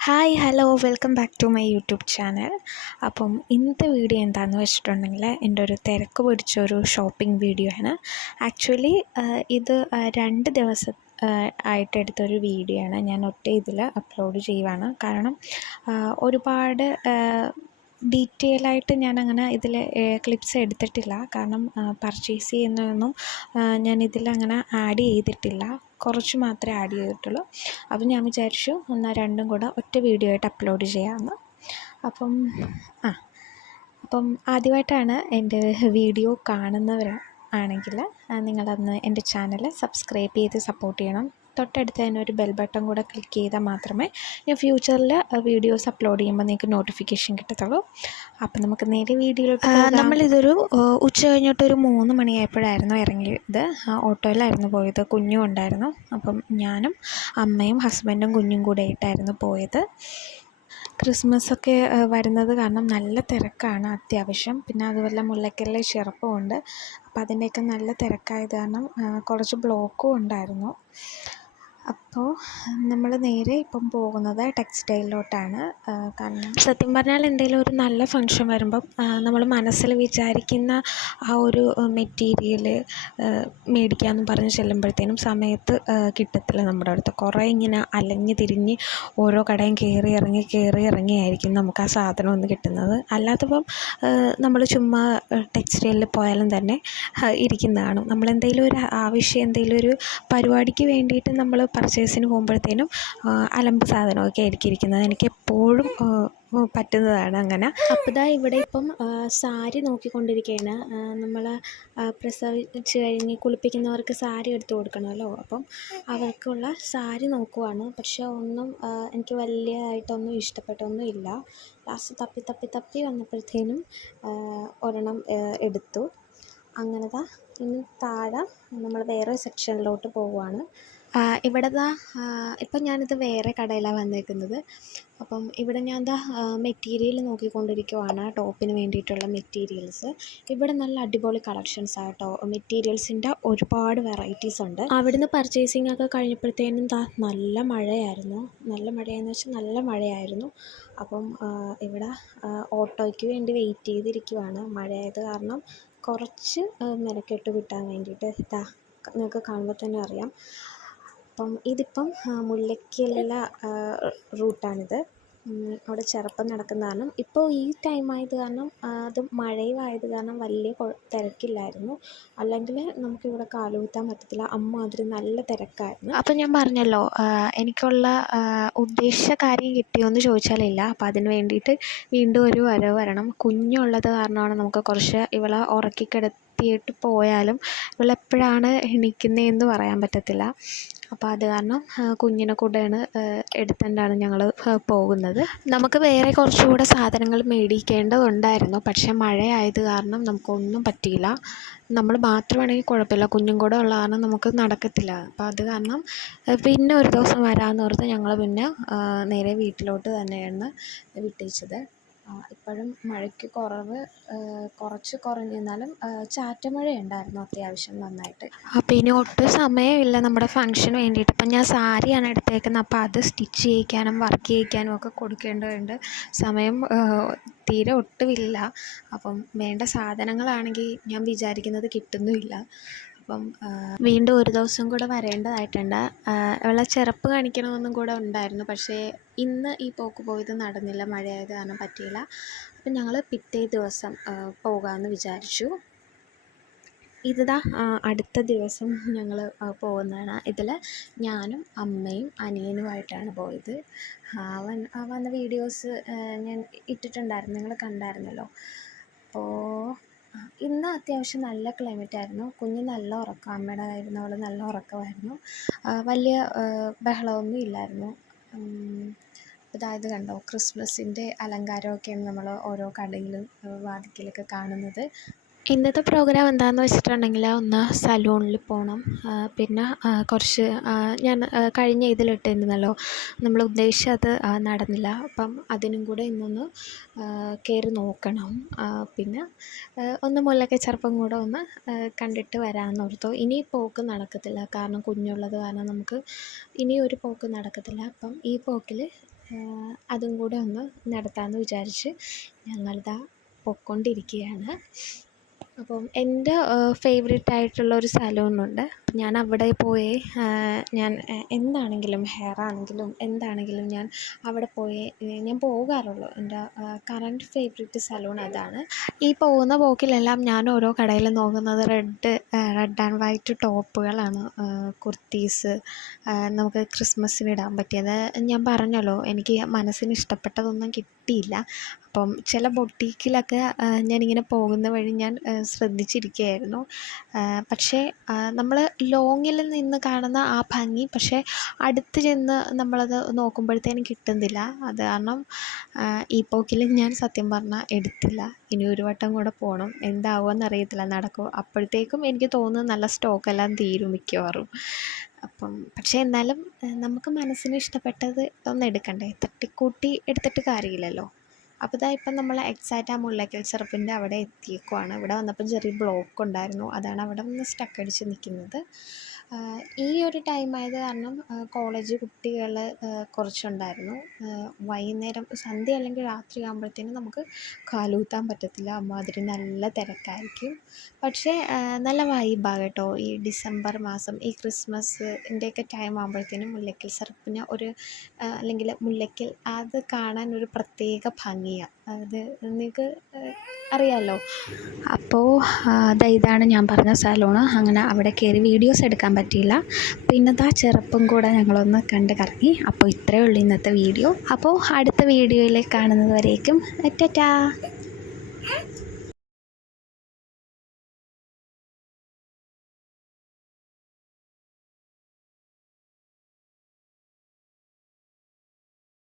Hi hello welcome back to my YouTube channel. അപ്പം ഇന്നത്തെ video എന്താണെന്ന് വെച്ചിട്ടുണ്ടെങ്കിൽ എൻ്റെ ഒരു തിരക്ക് പിടിച്ചൊരു ഷോപ്പിംഗ് വീഡിയോ ആണ്. ആക്ച്വലി ഇത് 2 ദിവസം ആയിട്ടെടുത്തൊരു വീഡിയോ ആണ്. ഞാൻ ഒറ്റ ഇതിൽ അപ്ലോഡ് ചെയ്യുവാണ്. കാരണം ഒരുപാട് ഡീറ്റെയിലായിട്ട് ഞാനങ്ങനെ ഇതിൽ ക്ലിപ്സ് എടുത്തിട്ടില്ല. കാരണം പർച്ചേസ് ചെയ്യുന്നതൊന്നും ഞാൻ ഇതിലങ്ങനെ ആഡ് ചെയ്തിട്ടില്ല. കുറച്ച് മാത്രമേ ആഡ് ചെയ്തിട്ടുള്ളൂ. അപ്പം ഞാൻ വിചാരിച്ചു എന്നാൽ രണ്ടും കൂടെ ഒറ്റ വീഡിയോ ആയിട്ട് അപ്ലോഡ് ചെയ്യാമെന്ന്. അപ്പം ആദ്യമായിട്ടാണ് എൻ്റെ വീഡിയോ കാണുന്നവർ ആണെങ്കിൽ നിങ്ങളൊന്ന് എൻ്റെ ചാനൽ സബ്സ്ക്രൈബ് ചെയ്ത് സപ്പോർട്ട് ചെയ്യണം. തൊട്ടടുത്ത് തന്നെ ഒരു ബെൽ ബട്ടൺ കൂടെ ക്ലിക്ക് ചെയ്താൽ മാത്രമേ ഞാൻ ഫ്യൂച്ചറിൽ വീഡിയോസ് അപ്ലോഡ് ചെയ്യുമ്പോൾ നിങ്ങൾക്ക് നോട്ടിഫിക്കേഷൻ കിട്ടത്തുള്ളൂ. അപ്പം നമുക്ക് നേരെ വീഡിയോയിലോട്ട് നമ്മളിതൊരു ഉച്ച കഴിഞ്ഞിട്ടൊരു 3 മണിയായപ്പോഴായിരുന്നു ഇറങ്ങിയത്. ഓട്ടോയിലായിരുന്നു പോയത്. കുഞ്ഞും ഉണ്ടായിരുന്നു. അപ്പം ഞാനും അമ്മയും ഹസ്ബൻഡും കുഞ്ഞും കൂടെ ആയിട്ടായിരുന്നു പോയത്. ക്രിസ്മസൊക്കെ വരുന്നത് കാരണം നല്ല തിരക്കാണ് അത്യാവശ്യം. പിന്നെ അതുപോലെ മുല്ലക്കലിലെ ചെറുപ്പമുണ്ട്. അപ്പം അതിൻ്റെയൊക്കെ നല്ല തിരക്കായത് കാരണം കുറച്ച് ബ്ലോക്കും ഉണ്ടായിരുന്നു. അപ്പോൾ നമ്മൾ നേരെ ഇപ്പം പോകുന്നത് ടെക്സ്റ്റൈലിലോട്ടാണ്. കാരണം സത്യം പറഞ്ഞാൽ എന്തെങ്കിലും ഒരു നല്ല ഫങ്ഷൻ വരുമ്പം നമ്മൾ മനസ്സിൽ വിചാരിക്കുന്ന ആ ഒരു മെറ്റീരിയൽ മേടിക്കാമെന്ന് പറഞ്ഞ് ചെല്ലുമ്പോഴത്തേനും സമയത്ത് കിട്ടത്തില്ല നമ്മുടെ അടുത്ത്. കുറേ ഇങ്ങനെ അലഞ്ഞ് തിരിഞ്ഞ് ഓരോ കടയും കയറി ഇറങ്ങിയായിരിക്കും നമുക്ക് ആ സാധനം ഒന്ന് കിട്ടുന്നത്. അല്ലാത്തപ്പം നമ്മൾ ചുമ്മാ ടെക്സ്റ്റൈലിൽ പോയാലും തന്നെ ഇരിക്കുന്നതാണ്. നമ്മളെന്തെങ്കിലും ഒരു ആവശ്യം എന്തെങ്കിലും ഒരു പരിപാടിക്ക് വേണ്ടിയിട്ട് നമ്മൾ പർച്ചേസിന് പോകുമ്പോഴത്തേനും അലമ്പ് സാധനമൊക്കെ ആയിരിക്കും ഇരിക്കുന്നത്. എനിക്കെപ്പോഴും പറ്റുന്നതാണ് അങ്ങനെ. അപ്പോൾ ഇതാ ഇവിടെ ഇപ്പം സാരി നോക്കിക്കൊണ്ടിരിക്കുകയാണ്. നമ്മൾ പ്രസവിച്ച് കഴിഞ്ഞ് കുളിപ്പിക്കുന്നവർക്ക് സാരി എടുത്ത് കൊടുക്കണമല്ലോ. അപ്പം അവർക്കുള്ള സാരി നോക്കുവാണ്. പക്ഷെ ഒന്നും എനിക്ക് വലിയതായിട്ടൊന്നും ഇഷ്ടപ്പെട്ടൊന്നും ഇല്ല. ലാസ്റ്റ് തപ്പി വന്നപ്പോഴത്തേനും ഒരെണ്ണം എടുത്തു. അങ്ങനെതാ ഇനി താഴെ നമ്മൾ വേറെ സെക്ഷനിലോട്ട് പോവുകയാണ്. ഇവിടെ ഇപ്പം ഞാനിത് വേറെ കടയിലാണ് വന്നേക്കുന്നത്. അപ്പം ഇവിടെ ഞാൻ മെറ്റീരിയൽ നോക്കിക്കൊണ്ടിരിക്കുവാണ്. ടോപ്പിന് വേണ്ടിയിട്ടുള്ള മെറ്റീരിയൽസ്. ഇവിടെ നല്ല അടിപൊളി കളക്ഷൻസ് ആട്ടോ. മെറ്റീരിയൽസിൻ്റെ ഒരുപാട് വെറൈറ്റീസ് ഉണ്ട്. അവിടുന്ന് പർച്ചേസിംഗ് ഒക്കെ കഴിഞ്ഞപ്പോഴത്തേനും നല്ല മഴയായിരുന്നു. നല്ല മഴയായിരുന്നു. അപ്പം ഇവിടെ ഓട്ടോയ്ക്ക് വേണ്ടി വെയിറ്റ് ചെയ്തിരിക്കുവാണ്. മഴയായത് കാരണം കുറച്ച് മെനക്കെട്ട് കിട്ടാൻ വേണ്ടിയിട്ട് നിങ്ങൾക്ക് കാണുമ്പോൾ തന്നെ അറിയാം. അപ്പം ഇതിപ്പം മുല്ലയ്ക്കലിലെ റൂട്ടാണിത്. അവിടെ ചെറുപ്പം നടക്കുന്ന കാരണം ഇപ്പോൾ ഈ ടൈം ആയത് കാരണം അത് മഴയും ആയത് കാരണം വലിയ തിരക്കില്ലായിരുന്നു. അല്ലെങ്കിൽ നമുക്കിവിടെ കാലുകുത്താൻ പറ്റത്തില്ല. അമ്മാതിരി നല്ല തിരക്കായിരുന്നു. അപ്പം ഞാൻ പറഞ്ഞല്ലോ എനിക്കുള്ള ഉദ്ദേശിച്ച കാര്യം കിട്ടിയോ എന്ന് ചോദിച്ചാലില്ല. അപ്പം അതിന് വേണ്ടിയിട്ട് വീണ്ടും ഒരു വരവ് വരണം. കുഞ്ഞുള്ളത് കാരണമാണ് നമുക്ക് കുറച്ച് ഇവളെ ഉറക്കിക്കിടത്തിയിട്ട് പോയാലും ഇവളെപ്പോഴാണ് എണീക്കുന്നതെന്ന് പറയാൻ പറ്റത്തില്ല. അപ്പോൾ അത് കാരണം കുഞ്ഞിനെ കൂടെയാണ് എടുത്തുകൊണ്ടാണ് ഞങ്ങൾ പോകുന്നത്. നമുക്ക് വേറെ കുറച്ചുകൂടെ സാധനങ്ങൾ മേടിക്കേണ്ടതുണ്ടായിരുന്നു. പക്ഷേ മഴയായത് കാരണം നമുക്കൊന്നും പറ്റിയില്ല. നമ്മൾ മാത്രമാണെങ്കിൽ കുഴപ്പമില്ല. കുഞ്ഞും കൂടെ ഉള്ള കാരണം നമുക്ക് നടക്കത്തില്ല. അപ്പോൾ അത് കാരണം പിന്നെ ഒരു ദിവസം വരാമെന്ന് ഓർത്ത് ഞങ്ങൾ പിന്നെ നേരെ വീട്ടിലോട്ട് തന്നെയാണ് വിട്ടേച്ചത്. ഇപ്പോഴും മഴയ്ക്ക് കുറച്ച് കുറഞ്ഞെന്നാലും ചാറ്റമഴയുണ്ടായിരുന്നു അത്യാവശ്യം നന്നായിട്ട്. അപ്പോൾ ഇനി ഒട്ടും സമയമില്ല നമ്മുടെ ഫംഗ്ഷന് വേണ്ടിയിട്ട്. അപ്പം ഞാൻ സാരിയാണ് എടുത്തേക്കുന്നത്. അപ്പോൾ അത് സ്റ്റിച്ച് ചെയ്യിക്കാനും വർക്ക് ചെയ്യിക്കാനും ഒക്കെ കൊടുക്കേണ്ടതുണ്ട്. സമയം തീരെ ഒട്ടുമില്ല. അപ്പം വേണ്ട സാധനങ്ങളാണെങ്കിൽ ഞാൻ വിചാരിക്കുന്നത് കിട്ടുന്നുമില്ല. അപ്പം വീണ്ടും ഒരു ദിവസം കൂടെ വരേണ്ടതായിട്ടുണ്ട്. അവളെ ചെറുപ്പ് കാണിക്കണമെന്നും കൂടെ ഉണ്ടായിരുന്നു. പക്ഷേ ഇന്ന് ഈ പോക്ക് പോയത് നടന്നില്ല. മഴയായത് കാരണം പറ്റിയില്ല. അപ്പം ഞങ്ങൾ പിറ്റേ ദിവസം പോകാമെന്ന് വിചാരിച്ചു. അടുത്ത ദിവസം ഞങ്ങൾ പോകുന്നതാണ്. ഇതിൽ ഞാനും അമ്മയും അനിയനുമായിട്ടാണ് പോയത്. വന്ന വീഡിയോസ് ഞാൻ ഇട്ടിട്ടുണ്ടായിരുന്നു. നിങ്ങൾ കണ്ടായിരുന്നല്ലോ. അപ്പോൾ ഇന്ന് അത്യാവശ്യം നല്ല ക്ലൈമറ്റായിരുന്നു. കുഞ്ഞ് നല്ല ഉറക്കം. അമ്മയുടെ കയ്യിൽ അവൾ നല്ല ഉറക്കമായിരുന്നു. വലിയ ബഹളമൊന്നും ഇല്ലായിരുന്നു. അതായത് കണ്ടോ, ക്രിസ്മസിൻ്റെ അലങ്കാരമൊക്കെയാണ് നമ്മൾ ഓരോ കടയിലും വാതിക്കലൊക്കെ കാണുന്നത്. ഇന്നത്തെ പ്രോഗ്രാം എന്താണെന്ന് വെച്ചിട്ടുണ്ടെങ്കിൽ ഒന്ന് സലൂണിൽ പോകണം. പിന്നെ കുറച്ച് ഞാൻ കഴിഞ്ഞ ഇതിലിട്ടിരുന്നല്ലോ, നമ്മൾ ഉദ്ദേശിച്ചത് നടന്നില്ല. അപ്പം അതിനും കൂടെ ഇന്നൊന്ന് കയറി നോക്കണം. പിന്നെ ഒന്ന് മുല്ലയ്ക്ക ചെറുപ്പം കൂടെ ഒന്ന് കണ്ടിട്ട് വരാമെന്നോർത്തു. ഇനി പോക്ക് നടക്കത്തില്ല. കാരണം കുഞ്ഞുള്ളത് കാരണം നമുക്ക് ഇനി ഒരു പോക്ക് നടക്കത്തില്ല. അപ്പം ഈ പോക്കിൽ അതും കൂടെ ഒന്ന് നടത്താമെന്ന് വിചാരിച്ച് ഞങ്ങളിതാ പൊയ്ക്കൊണ്ടിരിക്കുകയാണ്. അപ്പം എൻ്റെ ഫേവറേറ്റ് ആയിട്ടുള്ളൊരു സലൂണുണ്ട്. ഞാൻ അവിടെ പോയി ഞാൻ എന്താണെങ്കിലും ഹെയർ ആണെങ്കിലും എന്താണെങ്കിലും ഞാൻ അവിടെ പോയി ഞാൻ പോകാറുള്ളൂ. എൻ്റെ കറൻറ്റ് ഫേവറേറ്റ് സലൂൺ അതാണ്. ഈ പോകുന്ന പോക്കിലെല്ലാം ഞാൻ ഓരോ കടയിൽ നോക്കുന്നത് റെഡ് ആൻഡ് വൈറ്റ് ടോപ്പുകളാണ്, കുർത്തീസ്, നമുക്ക് ക്രിസ്മസിന് ഇടാൻ പറ്റിയത്. ഞാൻ പറഞ്ഞല്ലോ, എനിക്ക് മനസ്സിന് ഇഷ്ടപ്പെട്ടതൊന്നും കിട്ടിയില്ല. അപ്പം ചില ബൊട്ടീക്കിലൊക്കെ ഞാനിങ്ങനെ പോകുന്ന വഴി ഞാൻ ശ്രദ്ധിച്ചിരിക്കുകയായിരുന്നു. പക്ഷേ നമ്മൾ ലോങ്ങിൽ നിന്ന് കാണുന്ന ആ ഭംഗി പക്ഷേ അടുത്ത് ചെന്ന് നമ്മളത് നോക്കുമ്പോഴത്തേനും കിട്ടുന്നില്ല. അത് കാരണം ഈ പോക്കിൽ ഞാൻ സത്യം പറഞ്ഞാൽ എടുത്തില്ല. ഇനി ഒരു വട്ടം കൂടെ പോകണം. എന്താവുമെന്ന് അറിയത്തില്ല, നടക്കുമോ. അപ്പോഴത്തേക്കും എനിക്ക് തോന്നുന്നു നല്ല സ്റ്റോക്കെല്ലാം തീരും മിക്കവാറും. അപ്പം പക്ഷേ എന്നാലും നമുക്ക് മനസ്സിന് ഇഷ്ടപ്പെട്ടത് ഒന്ന് എടുക്കണ്ടേ, തട്ടിക്കൂട്ടി എടുത്തിട്ട് കാര്യമില്ലല്ലോ. അപ്പോൾ ഇതാ ഇപ്പം നമ്മൾ എക്സാക്റ്റ് ആ മുല്ലക്കൽ ചെറുപ്പിൻ്റെ അവിടെ എത്തിയേക്കുവാണ്. ഇവിടെ വന്നപ്പോൾ ചെറിയ ബ്ലോക്ക് ഉണ്ടായിരുന്നു, അതാണ് അവിടെ ഒന്ന് സ്റ്റക്കടിച്ച് നിൽക്കുന്നത്. ഈ ഒരു ടൈം ആയത് കാരണം കോളേജ് കുട്ടികൾ കുറച്ചുണ്ടായിരുന്നു. വൈകുന്നേരം സന്ധ്യ അല്ലെങ്കിൽ രാത്രി ആകുമ്പോഴത്തേനും നമുക്ക് കാലുകുത്താൻ പറ്റത്തില്ല, അമ്മാതിരി നല്ല തിരക്കായിരിക്കും. പക്ഷേ നല്ല വൈബാണ് കേട്ടോ. ഈ ഡിസംബർ മാസം ഈ ക്രിസ്മസിൻ്റെയൊക്കെ ടൈം ആകുമ്പോഴത്തേനും മുല്ലക്കൽ ചെറുപ്പിന് ഒരു അല്ലെങ്കിൽ മുല്ലക്കൽ അത് കാണാൻ ഒരു പ്രത്യേക ഭംഗിയാണ്. അത് നിങ്ങൾക്ക് അറിയാമല്ലോ. അപ്പോൾ ഇതാണ് ഞാൻ പറഞ്ഞ സലൂണ്. അങ്ങനെ അവിടെ കയറി വീഡിയോസ് എടുക്കാൻ പറ്റിയില്ല. പിന്നെ ചെറുപ്പും കൂടെ ഞങ്ങളൊന്ന് കണ്ട് കറങ്ങി. അപ്പോൾ ഇത്രയേ ഉള്ളൂ ഇന്നത്തെ വീഡിയോ. അപ്പോൾ അടുത്ത വീഡിയോയിൽ കാണുന്നത് വരേക്കും ടാറ്റാ.